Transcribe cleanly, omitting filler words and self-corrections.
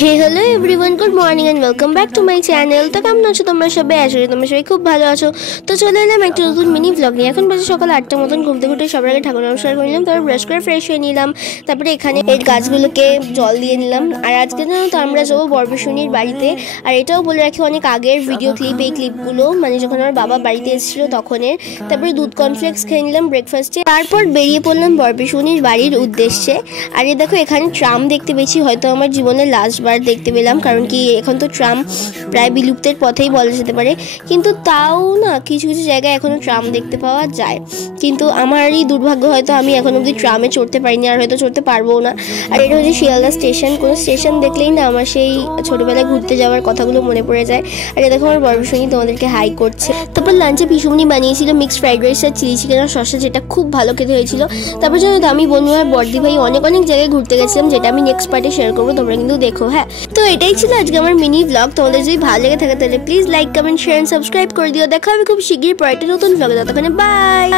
Hey hello everyone, good morning and welcome back to my channel. তো কেমন আছো তোমরা সবাই? আশা করি তোমরা সবাই খুব ভালো আছো। তো চলে এলাম একটা নতুন মিনি ভ্লগ নিয়ে। এখন বাজে সকাল 8টার মতন। ঘুম থেকে উঠে সবার আগে ঠাকুর নমস্কার করে নিলাম, তারপর ব্রাশ করে ফ্রেশ হয়ে নিলাম। তারপরে এখানে এই গাছগুলোকে জল দিয়ে নিলাম। আর আজকে জানো তো আমরা যাবো বরবিশুনির বাড়িতে। আর এটাও বলে রাখি, অনেক আগের ভিডিও ক্লিপ, এই ক্লিপগুলো মানে যখন আমার বাবা বাড়িতে এসেছিলো তখনের। তারপরে দুধ কর্নফ্লেক্স খেয়ে নিলাম ব্রেকফাস্টে, তারপর বেরিয়ে পড়লাম বরবিশুনির বাড়ির উদ্দেশ্যে। আর এই দেখো এখানে ট্রাম দেখতে পেয়েছি, হয়তো আমার জীবনের লাস্টবার দেখতে পেলাম, কারণ কি এখন তো ট্রাম প্রায় বিলুপ্তের পথেই বলা যেতে পারে। কিন্তু তাও না কিছু কিছু জায়গায় এখনো ট্রাম দেখতে পাওয়া যায়। কিন্তু আমারই দুর্ভাগ্য, হয়তো আমি এখন অবধি ট্রামে চড়তে পারিনি, আর হয়তো চড়তে পারবো না। আর এটা হচ্ছে শিয়ালদা স্টেশন। কোনো স্টেশন দেখলেই না আমার সেই ছোটবেলায় ঘুরতে যাওয়ার কথাগুলো মনে পড়ে যায়। আর এ দেখো আমার বরবিশুনি তোমাদেরকে হাই করছে। তারপর লাঞ্চে পিসুমনি বানিয়েছিল মিক্সড ফ্রাইড রাইস আর চিলি চিকেন আর শসা, যেটা খুব ভালো খেতে হয়েছিল। তারপর জানো তো আমি, বন্ধু আর বর্দি ভাই অনেক অনেক জায়গায় ঘুরতে গেছিলাম, যেটা আমি নেক্সট পার্টে শেয়ার করবো, তোমরা কিন্তু দেখো। হ্যাঁ, তো এটাই ছিল আজকে আমার মিনি ব্লগ। তোমাদের যদি ভালো লেগে থাকে তাহলে please like, comment, share and subscribe করে দিও। দেখা হবে খুব শীঘ্রই পরে একটা নতুন ব্লগে। ততক্ষণে বাই।